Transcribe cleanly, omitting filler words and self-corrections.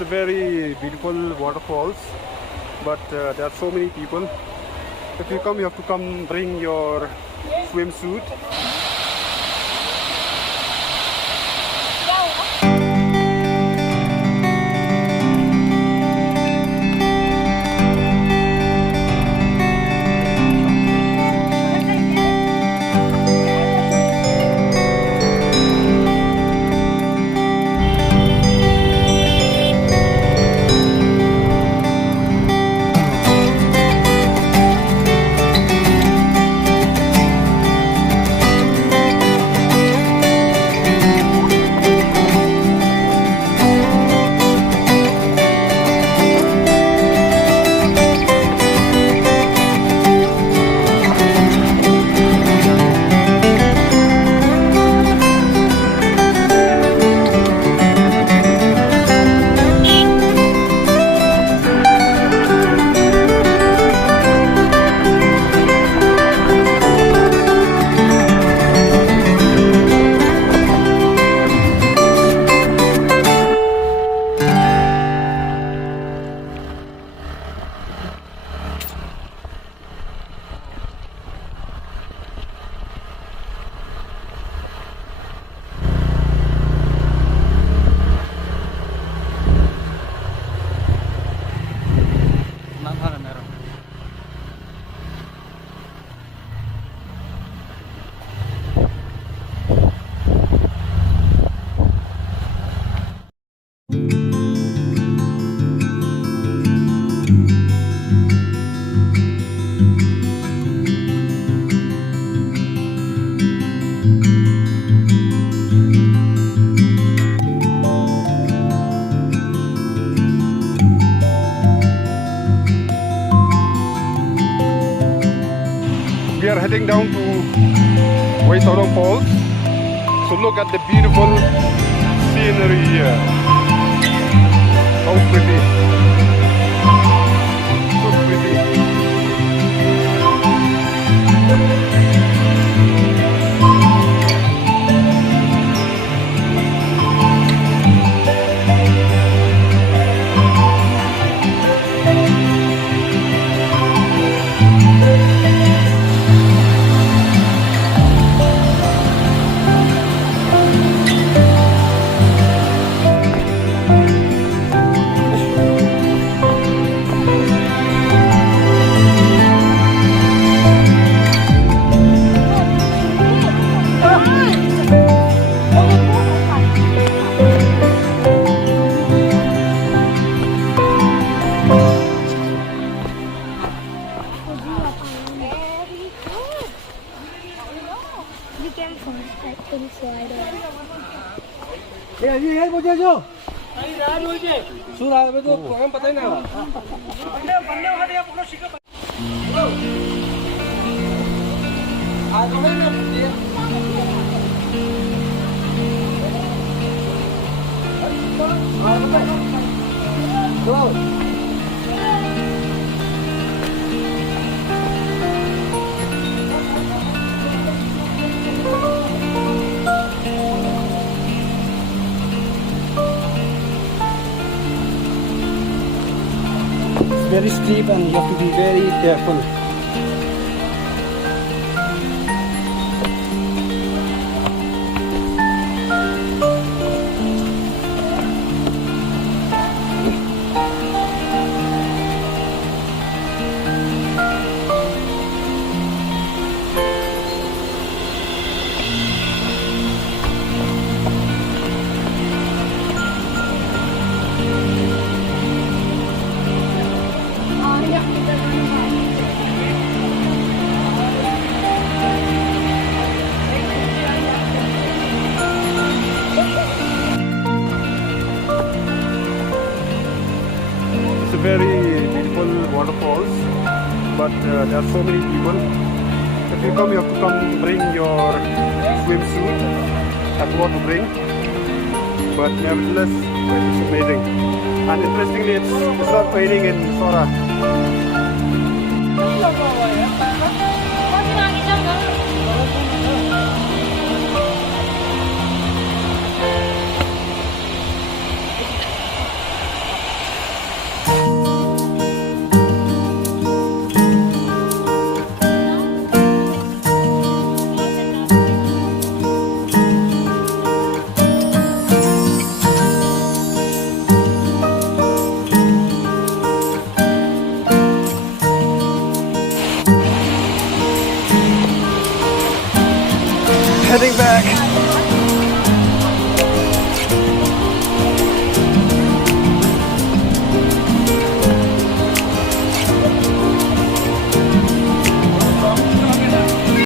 It's a very beautiful waterfalls, but there are so many people. If you come, you have to come bring your swimsuit. We are heading down to Wai Saurang Falls. So look at the beautiful scenery here. How pretty. So pretty. You can slide it. ये है मुझे जो सुरा में तो काम पता ही ना बंदे बंदे उठाते हैं पकड़ो शिका आज में ना दो very steep and you have to be very careful. Very beautiful waterfalls, but there are so many people. If you come, you have to come bring your swimsuit. That's what to bring. But nevertheless, it's amazing. And interestingly, it's not raining in Sora.